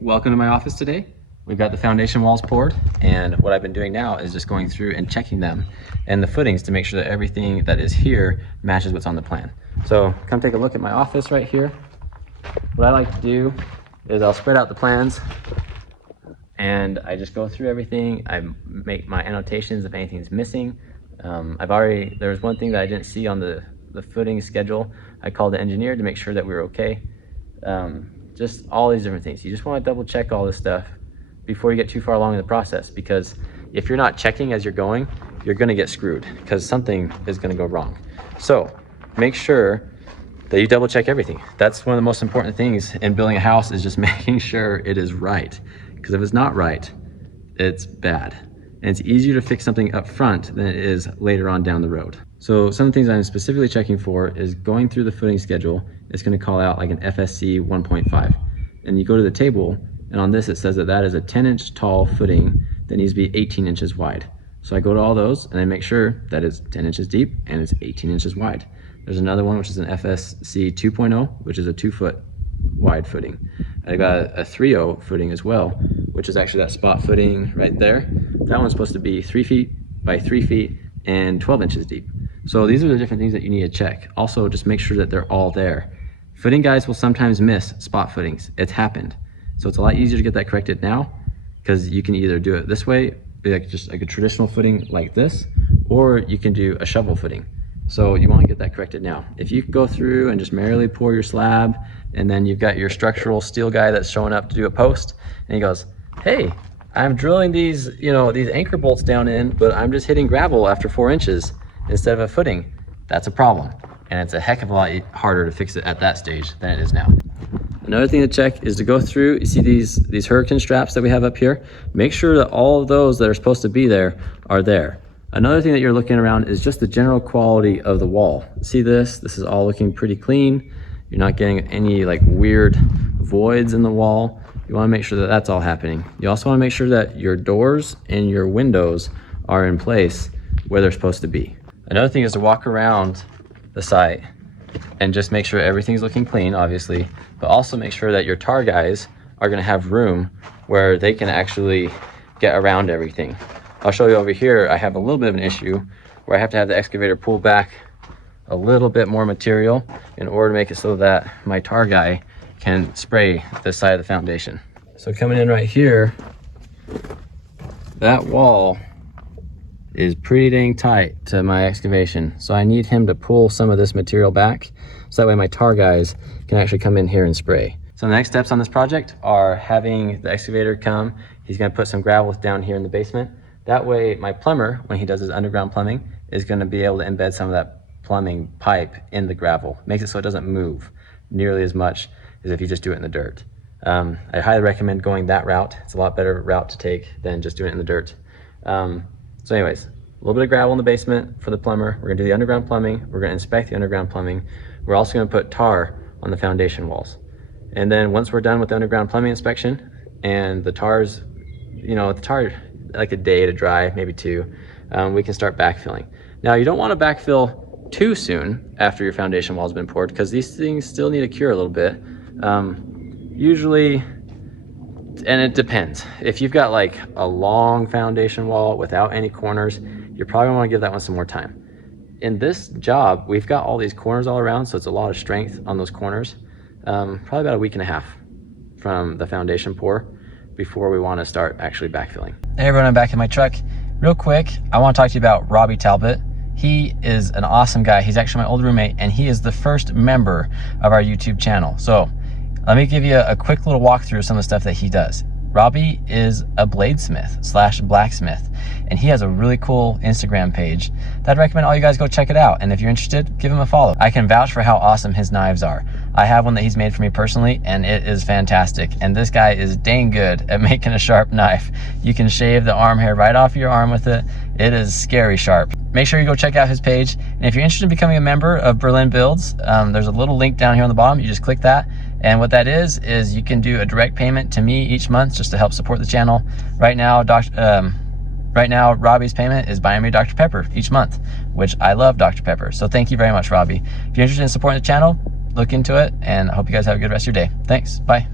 Welcome to my office today. We've got the foundation walls poured, and what I've been doing now is just going through and checking them and the footings to make sure that everything that is here matches what's on the plan. So come take a look at my office right here. What I like to do is I'll spread out the plans and I just go through everything. I make my annotations if anything's missing. There was one thing that I didn't see on the footing schedule. I called the engineer to make sure that we were okay. Just all these different things. You just want to double check all this stuff before you get too far along in the process, because if you're not checking as you're going, you're going to get screwed because something is going to go wrong. So make sure that you double check everything. That's one of the most important things in building a house, is just making sure it is right. Because if it's not right, it's bad. And it's easier to fix something up front than it is later on down the road. So some of the things I'm specifically checking for is going through the footing schedule. It's going to call out like an FSC 1.5. And you go to the table, and on this it says that that is a 10-inch tall footing that needs to be 18 inches wide. So I go to all those and I make sure that it's 10 inches deep and it's 18 inches wide. There's another one which is an FSC 2.0, which is a 2-foot wide footing. I got a 3.0 footing as well, which is actually that spot footing right there. That one's supposed to be 3 feet by 3 feet and 12 inches deep. So these are the different things that you need to check. Also, just make sure that they're all there. Footing guys will sometimes miss spot footings. It's happened. So it's a lot easier to get that corrected now, because you can either do it this way, be like just like a traditional footing like this, or you can do a shovel footing. So you want to get that corrected now. If you go through and just merely pour your slab, and then you've got your structural steel guy that's showing up to do a post, and he goes, hey, I'm drilling these, these anchor bolts down in, but I'm just hitting gravel after 4 inches instead of a footing. That's a problem. And it's a heck of a lot harder to fix it at that stage than it is now. Another thing to check is to go through, you see these hurricane straps that we have up here? Make sure that all of those that are supposed to be there are there. Another thing that you're looking around is just the general quality of the wall. See this? This is all looking pretty clean. You're not getting any like weird voids in the wall. You want to make sure that that's all happening. You also want to make sure that your doors and your windows are in place where they're supposed to be. Another thing is to walk around the site and just make sure everything's looking clean, obviously, but also make sure that your tar guys are going to have room where they can actually get around everything. I'll show you over here. I have a little bit of an issue where I have to have the excavator pull back a little bit more material in order to make it so that my tar guy can spray this side of the foundation. So coming in right here, that wall is pretty dang tight to my excavation. So I need him to pull some of this material back, so that way my tar guys can actually come in here and spray. So the next steps on this project are having the excavator come. He's gonna put some gravel down here in the basement. That way my plumber, when he does his underground plumbing, is gonna be able to embed some of that plumbing pipe in the gravel. Makes it so it doesn't move nearly as much as if you just do it in the dirt. I highly recommend going that route. It's a lot better route to take than just doing it in the dirt. So anyways, a little bit of gravel in the basement for the plumber. We're gonna do the underground plumbing. We're gonna inspect the underground plumbing. We're also gonna put tar on the foundation walls. And then once we're done with the underground plumbing inspection and the tar's, the tar like a day to dry, maybe 2, we can start backfilling. Now you don't wanna backfill too soon after your foundation wall's been poured, because these things still need to cure a little bit. Usually, and it depends. If you've got like a long foundation wall without any corners, you probably want to give that one some more time. In this job, we've got all these corners all around, so it's a lot of strength on those corners. Probably about a week and a half from the foundation pour before we want to start actually backfilling. Hey everyone, I'm back in my truck. Real quick, I want to talk to you about Robbie Talbot. He is an awesome guy. He's actually my old roommate, and he is the first member of our YouTube channel. So let me give you a quick little walkthrough of some of the stuff that he does. Robbie is a bladesmith / blacksmith, and he has a really cool Instagram page that I'd recommend all you guys go check it out. And if you're interested, give him a follow. I can vouch for how awesome his knives are. I have one that he's made for me personally, and it is fantastic. And this guy is dang good at making a sharp knife. You can shave the arm hair right off your arm with it. It is scary sharp. Make sure you go check out his page. And if you're interested in becoming a member of Berlin Builds, there's a little link down here on the bottom. You just click that. And what that is you can do a direct payment to me each month just to help support the channel. Right now, Robbie's payment is buying me Dr. Pepper each month, which I love Dr. Pepper. So thank you very much, Robbie. If you're interested in supporting the channel, look into it, and I hope you guys have a good rest of your day. Thanks. Bye.